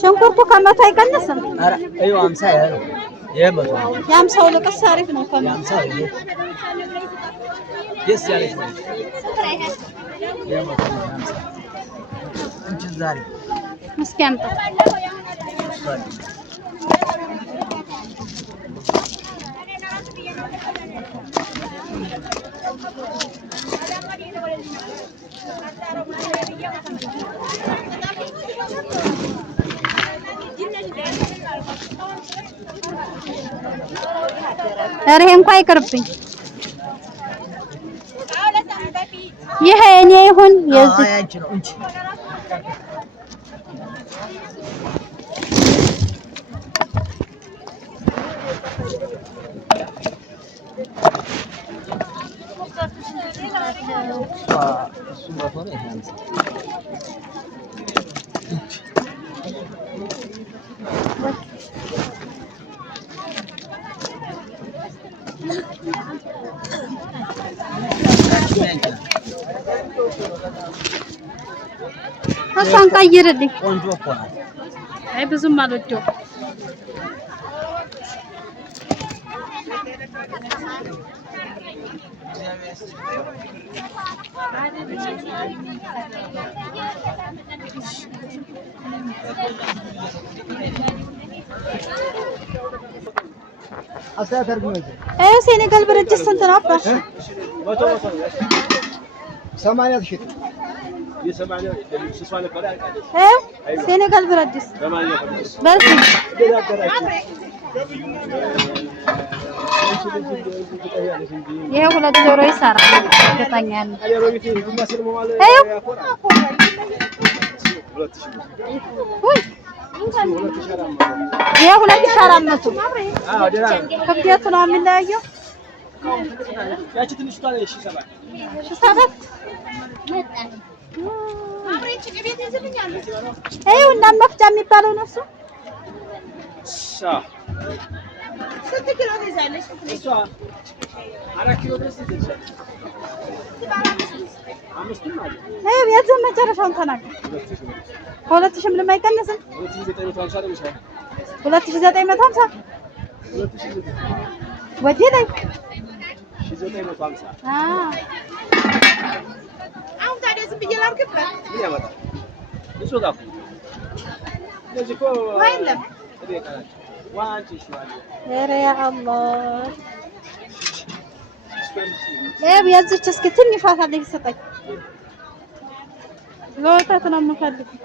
ሽንኩርቱ ከመቶ አይቀንስም? ኧረ ይኸው 50 ያለው የመቶ የ50 ልቅስ አሪፍ ነው። የ50 ደስ ያለች ነው። የመቶ 50 እንጂ ዛሬ እስኪ አምጣ። ኧረ ይሄ እንኳን ይቅርብኝ። ይሄ እኔ ይሁን የዚህ ያንቺ ነው እንጂ እሷን ቀይርልኝ። ቆንጆ እኮ ናት። አይ ብዙም አልወደውም። ሴኔጋል ብረት ድስት ስንት ነው አባ? 80 ሺህ ሴኔጋል ብረት ድስት በዚህ ይሄ 2 ዶሮ ይሰራል። እርግጠኛ ነኝ። ይሄ 2400 ክብደቱ ነው የሚለያየው። ያቺ ትንሽ ታለ እሺ ሰባት ይኸው እና መፍጫ የሚባለው ነው እሱ። ስንት ኪሎ ትይዛለሽ? እሷ 4 ኪሎ ድረስ ትይዛለሽ። ይኸው የዚህ መጨረሻውን ተናገር። ከ2000 ምንም አይቀንስም? 2950 ወዲህ ላይ 1950 አሁን ታዲያ ዝም ብዬ ላድርግበት? ምን ያመጣል? እሱ ጋር ለዚህ እኮ አይደለም ኧረ ያ አላህ የዚህች እስኪ ትንሿ ታለች ስጠኝ። ለወተት ነው የምፈልገው።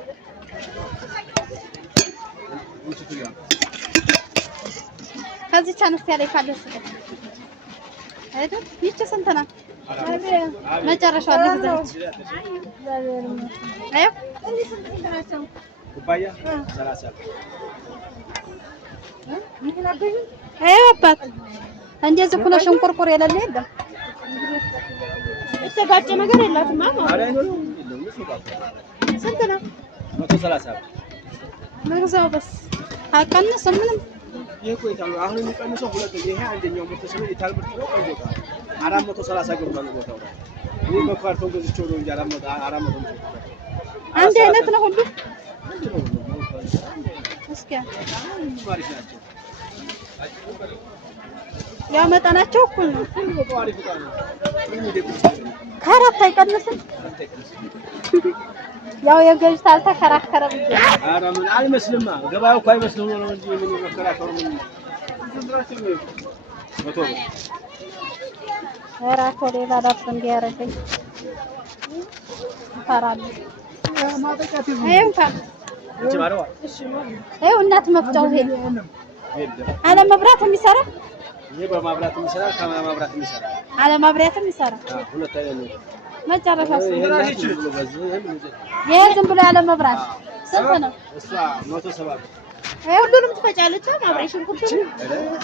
ከዚህች አነስ ያለች ካለ ስጠኝ አይደል? ይቺ ስንት ናት? መጨረሻው ልግዛች። አየው ኩባያ 30 አየው አባት እንደዚህ እኮ ነው። ሽንቁርቁር የሌለ የለም። የተጋጨ ነገር የላትም ማለት ነው። ስንት ነው? 130 ልግዛው በስ አቀንስም ምንም ይሄ እኮ የታሉ አሁን የሚቀንሰው ሁለት ይሄ አንደኛው 180 የታል ምርት ነው። ቆንጆ ነው 430 ገብቷል ቦታው ላይ እኔ በካርቶን ገዝቼው ነው እንጂ 400 አንድ አይነት ነው ሁሉ። እስኪ ያው መጠናቸው እኩል ነው። ከአራት አይቀንስም። ያው የገዥ ታልተከራከረ ብዬ ኧረ ምን አልመስልማ ገበያው እኮ አይመስልም ነው እንጂ ምን መከራከሩ ምን መቶ ኧረ ኮሌ ባላፍ እንዲያረገኝ ፈራለሁ። ይኸው እናት መፍጫው ይሄ አለ መብራት የሚሰራ ይሄ በማብራት የሚሰራ ከማብራት የሚሰራ አለ መብራት የሚሰራ ሁለት አይነት መጨረሻ ይሄ ዝም ብሎ ያለ መብራት ስንት ነው? እሷ 170 ሁሉንም ትፈጫለች። ማብራት ሽንኩርት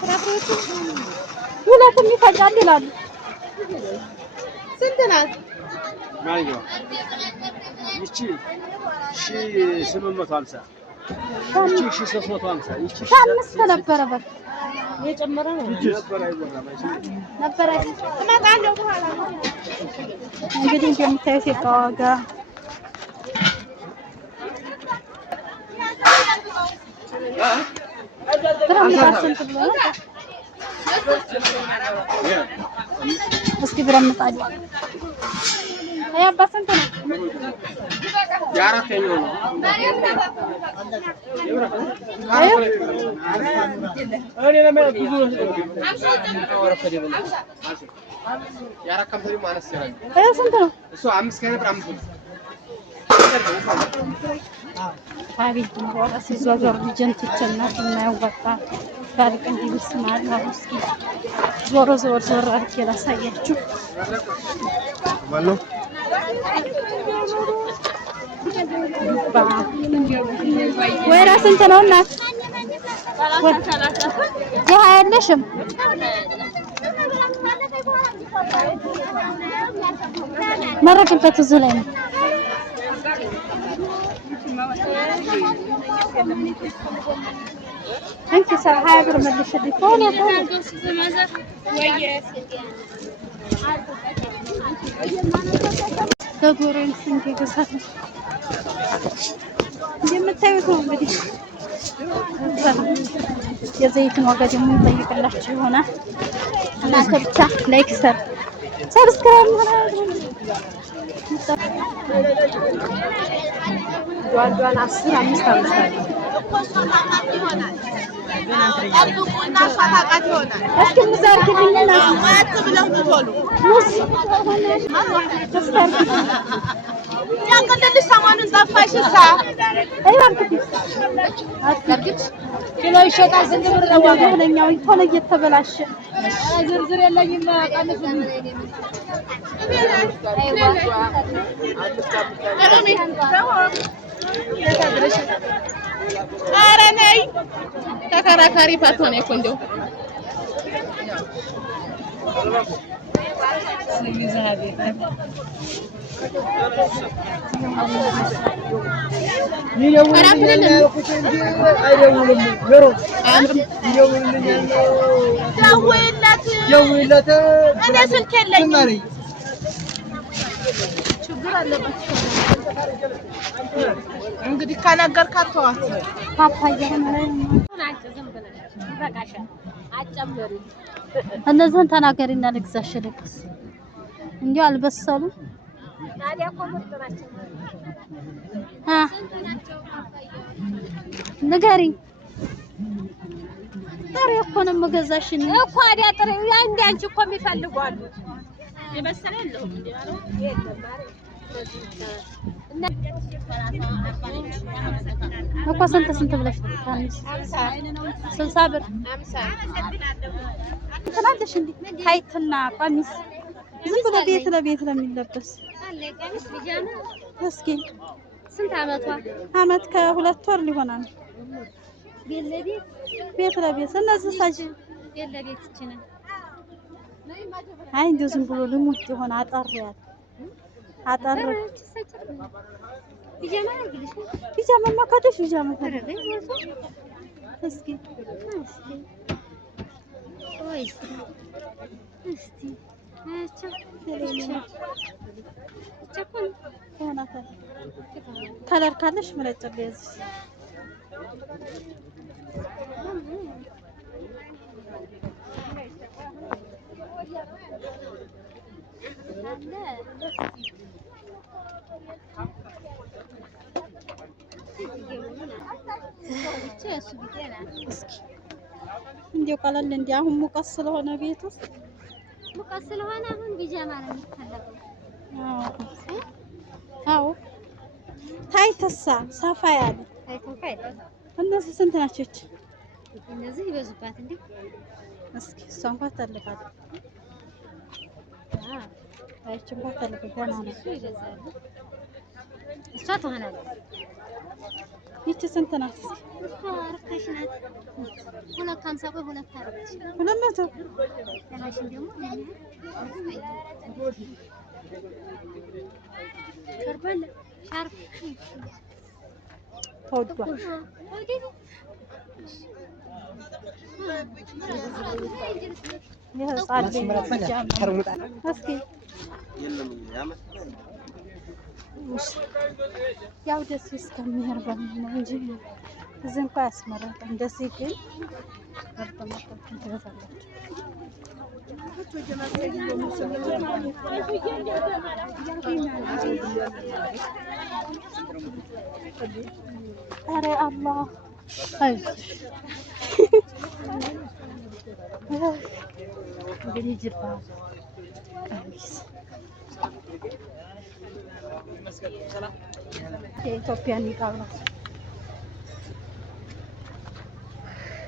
ፍራፍሬዎቹ ሁለቱም ይፈጫል ይላሉ። ስንት ናት? ማንኛው ይቺ 1850 ይቺ 1350 ይቺ 5 ነበረ በቃ የጨመረ ነው ነበረ። እመጣለሁ በኋላ። እንግዲህ እንደምታዩት የዋጋ ስንት ብሎ ነው? እስኪ ብረት ምጣድ አባ ስንት ነው? የአራተኛው ነው። ስንት ነው? እሱ 5 ከነበር 5 ነው። አቤት ወራ ሲዟዟር ልጅንትችና የማያዋጣ ባልቅ እንዲህ ብስማል እስኪ ዞሮ ዞር አድርጌ ላሳያችሁ። ማነው ወይራ ስንት ነው እናት? ውሃ የለሽም? መረቅበት እዚህ ላይ ነው። انت هاي برا ما بديش ادي فوق دغورين سنتي ገዛት እንደምታዩት ነው እንግዲህ የዘይቱን ዋጋ ደግሞ እንጠይቅላችሁ ይሆናል። እናንተ ብቻ ላይክ ሰብስክራይብ ዷን 10 5 5 ጠብቁና እሷ ታውቃት ይሆናል። እስኪ ምዛርክልኝና ዋት ብለው ትቶሉ ያንቀደልሽ ሰሞኑን ጠፋሽሳ። ኪሎ ይሸጣል። ስንት ብር ነው ደህነኛው? ቶሎ እየተበላሸ ዝርዝር የለኝም። ኧረ ነይ ተከራካሪ ባትሆነ እኮ እንደው ደውይለት እኔ ስልክ የለኝም። ችግር አለበት እንግዲህ ከነገርካት ተዋት። ፓፓያ እነዚህን ተናገሪና ልግዛሽ። ልቅስ እንዲሁ አልበሰሉም። ንገሪኝ። ጥሬ እኮ ነው የምገዛሽ እኮ አይደል? ጥሬ እንደ አንቺ እኮ የሚፈልጉ አሉ። የበሰለ የለውም እንዴ ማለት የለም ማለት እኮ ስንት ብለሽ ነው? 60 ብር 50 ትናለሽ እንዴ? ታይትና ቀሚስ ዝም ብሎ ቤት ለቤት ለሚለበስ ቀሚስ ቢጃማ። እስኪ ስንት አመት ከ2 ወር ሊሆናል። ቤት ለቤት እነዚህ ሳጅ ቤት ለቤት ይችላል። አይ እንደው ዝም ብሎ ልሙጥ የሆነ አጠር ያለ አጠር ቢጃማ ማካደሽ ቢጃማ ታረገኝ እስኪ ከለር ካለሽ ምረጭ ለዚህ እንዲያው ቀለል እንዲህ አሁን ሙቀት ስለሆነ ቤት ውስጥ ሙቀት ስለሆነ አሁን ቢጃማ ነው የሚፈለገው። አዎ ታይተሳ ሰፋ ያለ እነዚህ ስንት ናቸው? እነዚህ ይበዙባት እንዴ? እስኪ እሷ እንኳን ታልቃለች። አይቼ እንኳን ታልቃለች። ገና ነው ይገዛሉ። እሷ ትሆናለች። ይቺ ስንት ናት? አርካሽ ናት። 250 ቆይ 240 200 ያላሽን ደግሞ ከርበል ሻርፕ ተወዷል። ያው ደስ እስከሚያርበን ነው እንጂ እዚህ እንኳን ያስመረጣል። እንደዚህ ግን በርተመጣችሁ ትገዛላችሁ። ኧረ አላህ እንግዲህ ጅባ ቀሚስ የኢትዮጵያ ኒቃብ ነው።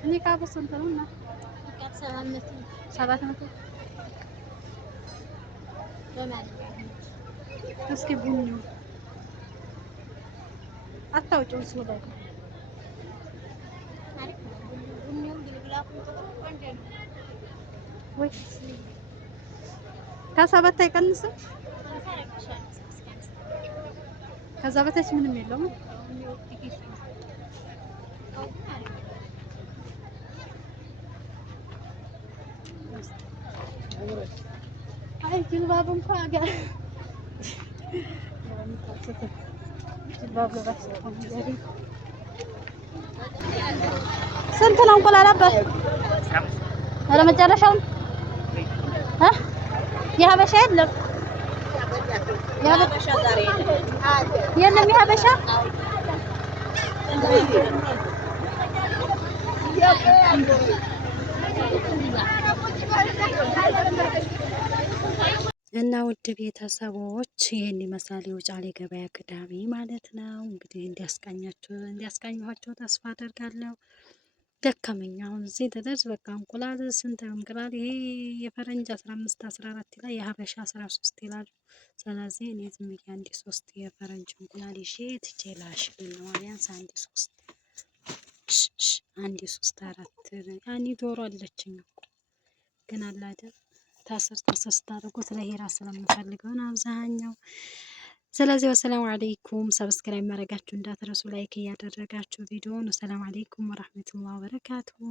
ኒቃቡ ስንት ነው? እና 700 እስኪ ቡኒ አታውጪው እሱ ላይ ወይ ከ7 አይቀንስም። ከዛ በታች ምንም የለውም። አይ ጅልባብ እንኳን አገር ጅልባብ ለባሽ ስንት ነው እንቁላል አባት? ኧረ መጨረሻውን የሀበሻ የለም የሀበሻ ዛሬ የለም የሀበሻ እና ውድ ቤተሰቦች ይህን ይመስላል የውጫሌ ገበያ ቅዳሜ ማለት ነው። እንግዲህ እንዲያስቃኛችሁ ተስፋ አደርጋለሁ። ደከመኝ አሁን እዚህ ድረስ በቃ እንቁላል ስንት እንቁላል ይሄ የፈረንጅ 15 14 ይላል የሀበሻ 13 ይላሉ። ስለዚህ እኔ ዝም ብዬ አንድ 3 የፈረንጅ እንቁላል ይዤ ትቼ ላሽልኝ ነው። ቢያንስ አንድ 3 4 ያኔ ዶሮ አለችኝ እኮ ግን አለ አይደል ታስር ስታደርጉት ለሄራ ስለምፈልገው ነው አብዛኛው። ስለዚህ ወሰላሙ አለይኩም። ሰብስክራይብ ማድረጋችሁ እንዳትረሱ፣ ላይክ እያደረጋችሁ ቪዲዮውን። ወሰላሙ አለይኩም ወራህመቱላሂ ወበረካቱሁ።